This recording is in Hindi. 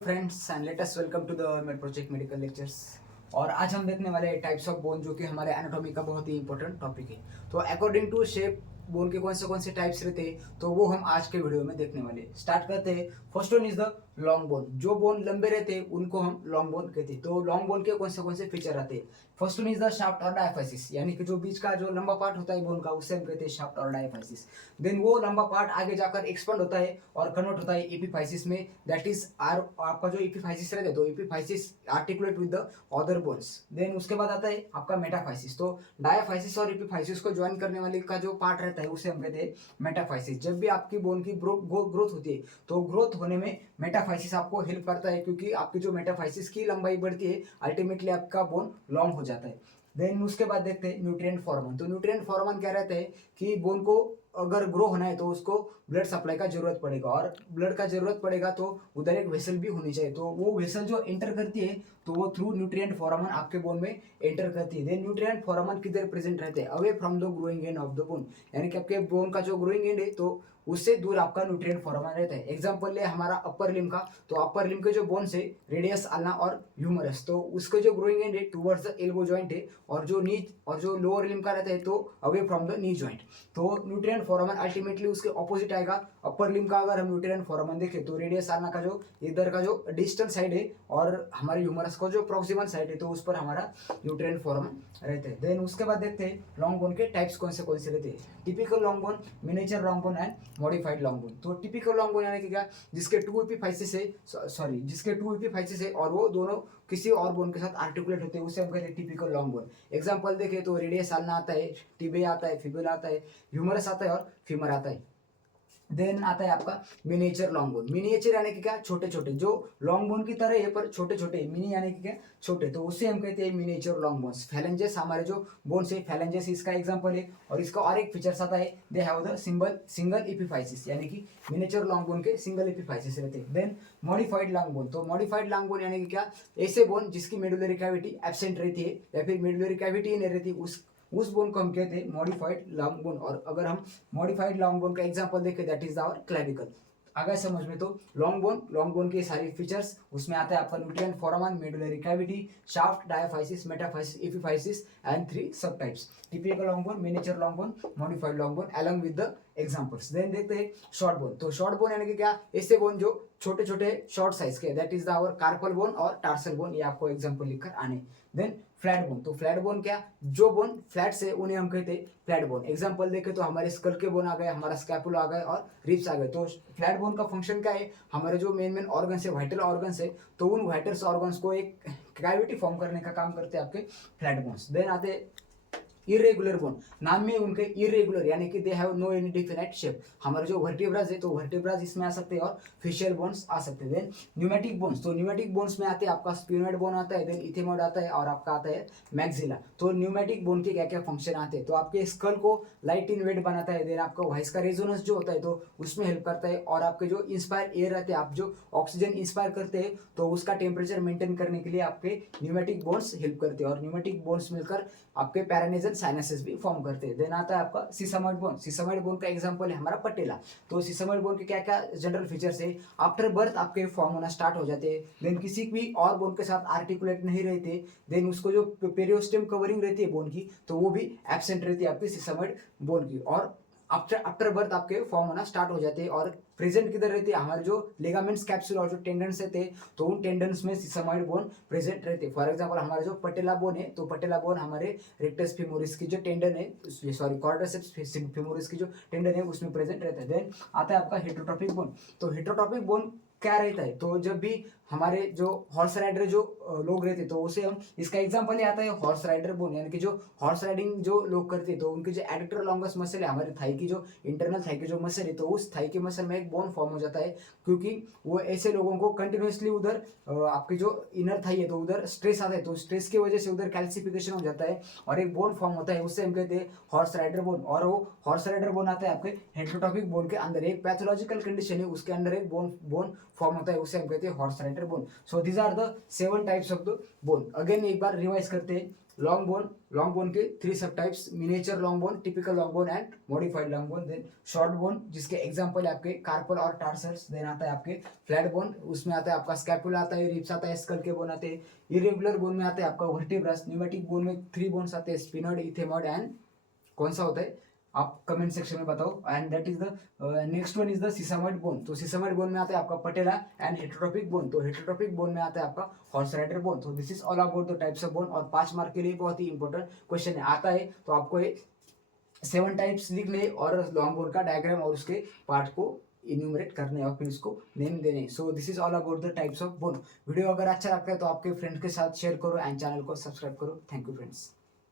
Friends and let us welcome to the Med Project medical lectures. और आज हम देखने वाले हैं टाइप्स ऑफ बोन, जो कि हमारे एनाटॉमी का बहुत ही इंपॉर्टेंट टॉपिक है। तो अकॉर्डिंग टू शेप बोन के कौन से टाइप्स रहते हैं, तो वो हम आज के वीडियो में देखने वाले हैं। स्टार्ट करते हैं। First one is the long bone. जो बोन लंबे रहते हैं उनको हम लॉन्ग बोन कहते हैं। तो लॉन्ग बोन के कौन से फीचर आते हैं। First one is the shaft और डायफाइसिस, यानी कि जो बीच का जो लंबा पार्ट होता है बोन का, उससे हम कहते हैं शाफ्ट और डायफाइसिस। देन वो लंबा पार्ट आगे जाकर एक्सपेंड होता है और कन्वर्ट होता है एपिफाइसिस में। दैट इज आर आपका जो एपिफाइसिस रहता है, तो epiphysis articulate with the other bones. Then उसके बाद आता है आपका मेटाफाइसिस। तो डायफाइसिस और एपिफाइसिस को ज्वाइन करने वाले का जो पार्ट रहता है उसे हम कहते हैं मेटाफाइसिस। जब भी आपकी बोन की ग्रोथ होती है, तो ग्रोथ होने में मेटाफाइसिस आपको हेल्प करता है, क्योंकि आपकी जो मेटाफाइसिस की लंबाई बढ़ती है, अल्टीमेटली आपका बोन लॉन्ग हो जाता है। देन उसके बाद देखते हैं न्यूट्रिएंट फॉर्मन। तो न्यूट्रिएंट फॉर्मन क्या रहता है कि बोन को अगर ग्रो होना है तो उसको ब्लड सप्लाई का जरूरत पड़ेगा, और ब्लड का जरूरत पड़ेगा तो उधर एक वेसल भी होनी चाहिए। तो वो वेसल जो एंटर करती है, तो वो थ्रू न्यूट्रिएंट फॉर्मन आपके बोन में एंटर करती है। देन न्यूट्रिएंट फॉर्मन किधर प्रेजेंट रहते हैं, away from the growing end of the bone, यानी कि आपके बोन का जो ग्रोइंग एंड है, तो उससे दूर आपका न्यूट्रिएंट फॉर्मन रहता है। एग्जांपल ले हमारा अपर लिम का, तो अपर लिम के जो बोन्स है, रेडियस, अल्ना और ह्यूमरस, तो उसके जो ग्रोइंग एंड है टुवर्ड्स द एल्बो जॉइंट है, और जो नी और जो लोअर लिम का रहता है तो away from the knee joint. तो न्यूट्रिएंट फॉर्मन अल्टीमेटली उसके ऑपोजिट आएगा। अपर लिम का अगर हम न्यूट्रिएंट फॉर्मन देखें, तो रेडियस आल्ना का जो इधर का जो डिस्टल साइड है, और हमारे ह्यूमरस का जो प्रोक्सिमल साइड है, तो उस पर हमारा न्यूट्रिएंट फॉर्मन रहते हैं। देन उसके बाद देखते हैं लॉन्ग बोन के टाइप्स कौन से रहते हैं। Typical long bone, miniature long bone and modified long bone. तो टिपिकल लॉन्ग बोन यानी कि क्या, जिसके टू एपिफाइसिस है, जिसके टू एपिफाइसिस है और वो दोनों किसी और बोन के साथ आर्टिकुलेट होते हैं, उसे हम कहते हैं टिपिकल लॉन्ग बोन। एग्जांपल देखें तो रेडियस आल्ना आता है, टिबिया आता है, फिबुला आता है, ह्यूमरस आता है और फीमर आता है। देन आता है आपका मिनिएचर लॉन्ग बोन। मिनिएचर यानी कि क्या, छोटे छोटे, जो लॉन्ग बोन की तरह है पर छोटे छोटे। मिनी यानी कि क्या, छोटे, तो उससे हम कहते हैं मिनिएचर लॉन्ग बोन्स। फैलेंजेस, हमारे जो बोन्स है, फैलेंजेस इसका एग्जांपल है। और इसका और एक फीचर्स आता है, they have the single epiphysis, यानी कि मिनिएचर लॉन्ग बोन के सिंगल एपिफाइसिस रहते हैं। Then modified long bone. तो मॉडिफाइड लॉन्ग बोन यानी कि क्या, ऐसे बोन जिसकी मेडुलरी कैविटी एब्सेंट रहती है, या फिर मेडुलरी कैविटी नहीं रहती, उस बोन को हम कहते हैं मॉडिफाइड लॉन्ग बोन। और अगर हम मॉडिफाइड लॉन्ग बोन का एग्जांपल देखें, दैट इज आवर क्लेविकल। अगर समझ में, तो लॉन्ग बोन के सारी फीचर्स उसमें आता है आपका nutrient foramen, medullary cavity, shaft, diaphysis, metaphysis, epiphysis and 3 sub types. Typical long bone, miniature long bone, modified long bone, along with the examples. Then देखते हैं शॉर्ट बोन। तो शॉर्ट बोन यानी कि क्या, ऐसे बोन जो छोटे छोटे शॉर्ट साइज के, that is our carpal bone और टार्सल बोन। ये आपको एग्जांपल लिखकर आने। Then flat bone. तो फ्लैट बोन क्या, जो बोन फ्लैट से उन्हें हम कहते हैं फ्लैट बोन। एग्जांपल देखें तो हमारे स्कल के बोन आ गए, हमारा स्कैपुला आ गए और रिब्स आ गए। तो फ्लैट बोन का फंक्शन क्या है, हमारे जो मेन ऑर्गन्स है, वाइटल ऑर्गन्स है, तो उन वाइटल्स ऑर्गन्स को एक कैविटी फॉर्म करने का काम करते हैं आपके फ्लैट बोन्स। देन आते इरेगुलर बोन। नाम में उनके इरेगुलर, यानी कि they have no any definite shape. हमारे जो वर्टिब्राज है, तो वर्टिब्राज इसमें आ सकते हैं और फेशियल बोन्स आ सकते हैं। Then pneumatic bones. तो न्यूमेटिक बोन्स में आते हैं आपका स्पिनोइड बोन आता है, देन इथेमॉइड आता है, और आपका आता है मैक्सिला। तो न्यूमेटिक बोन के क्या क्या फंक्शन आते हैं, तो आपके स्कल को लाइट इन वेट बनाता है। देन आपका वॉइस का रेजोनेंस जो होता है, तो उसमें हेल्प करता है। और आपके जो इंस्पायर एयर रहते हैं, आप जो ऑक्सीजन इंस्पायर करते हैं, तो उसका टेम्परेचर मेंटेन करने के लिए आपके न्यूमेटिक बोन्स हेल्प करते हैं। और न्यूमेटिक बोन्स मिलकर आपके पैरानेजल साइनसेस भी फॉर्म करते हैं। देन आता है आपका सीसामोइड बोन। सीसामोइड बोन का एग्जांपल है हमारा पटेला। तो सीसामोइड बोन के क्या क्या जनरल फीचर्स है, आफ्टर बर्थ आपके फॉर्म होना स्टार्ट हो जाते हैं। देन किसी भी और बोन के साथ आर्टिकुलेट नहीं रहते। देन उसको जो पेरियोस्टेम कवरिंग रहती है बोन की, तो वो भी एब्सेंट रहती है आपकी सीसामोइड बोन की। और आफ्टर बर्थ आपके फॉर्म होना स्टार्ट हो जाते हैं। और प्रेजेंट किधर रहती है, हमारे जो लिगामेंट्स, कैप्सूल और जो टेंडन्स रहते हैं, तो उन टेंडन्स में सीसामोइड बोन प्रेजेंट रहते हैं। फॉर एग्जांपल हमारा जो पटेला बोन है, तो पटेला बोन हमारे रेक्टस फेमोरिस की जो टेंडन है, सॉरी क्वाड्रिसेप्स फेमोरिस की जो टेंडन है, उसमें प्रेजेंट रहता है। देन आता है आपका हेटरोट्रोपिक बोन। तो हेटरोट्रोपिक बोन क्या रहता है, तो जब भी हमारे जो हॉर्स राइडर जो लोग रहते हैं, तो उसे हम, इसका एग्जांपल ये आता है हॉर्स राइडर बोन, यानी कि जो हॉर्स राइडिंग जो लोग करते हैं, तो उनके जो एडिक्टर लॉन्गस मसल है, हमारे थाई की जो इंटरनल थाई की जो मसल है, तो उस थाई के मसल में एक बोन फॉर्म हो जाता है। क्योंकि वो ऐसे लोगों को कंटिन्यूसली उधर आपकी जो इनर थाई है, तो उधर स्ट्रेस आता है, तो स्ट्रेस की वजह से उधर कैल्सिफिकेशन हो जाता है और एक बोन फॉर्म होता है, उससे हम कहते हैं हॉर्स राइडर बोन। और वो हॉर्स राइडर बोन आता है आपके हेटरोट्रोपिक बोन के अंदर। एक पैथोलॉजिकल कंडीशन है, उसके अंदर एक बोन फॉर्म होता है, उसे हम कहते हैं horse rider bone. So these are the 7 types of the bone. Again एक बार रिवाइज करते हैं। लॉन्ग बोन के 3 sub types, miniature long bone, typical long bone and modified long bone. Then short bone जिसके एग्जांपल है आपके कार्पल और टार्सर्स। देन आता है आपके फ्लैट बोन, उसमें आता है आपका स्कैपुला आता है, रिब्स आता है, स्कल के बोन आते हैं। इरेगुलर बोन में आता है आपका वर्टिब्रस। न्यूमेटिक बोन में 3 बोन्स आते हैं, स्पिनॉइड, इथेमॉइड एंड कौन सा होता है आप कमेंट सेक्शन में बताओ। And that is the next one is the sesamoid bone. तो सिसामॉइड बोन में आता है आपका पटेला एंड हेटरोट्रोपिक बोन। तो हेटरोट्रोपिक बोन में आता है आपका हॉर्स राइडर बोन। तो this is all about the types of bone. और 5 मार्क के लिए बहुत ही इंपॉर्टेंट क्वेश्चन आता है, तो आपको 7 टाइप्स लिखने और लॉन्ग बोन का डायग्राम और उसके पार्ट को इन्यूमरेट करने और फिर उसको नेम देने। So this is all about the types of bone. Video अगर अच्छा लगता है तो आपके फ्रेंड के साथ शेयर करो एंड चैनल को सब्सक्राइब करो। Thank you friends.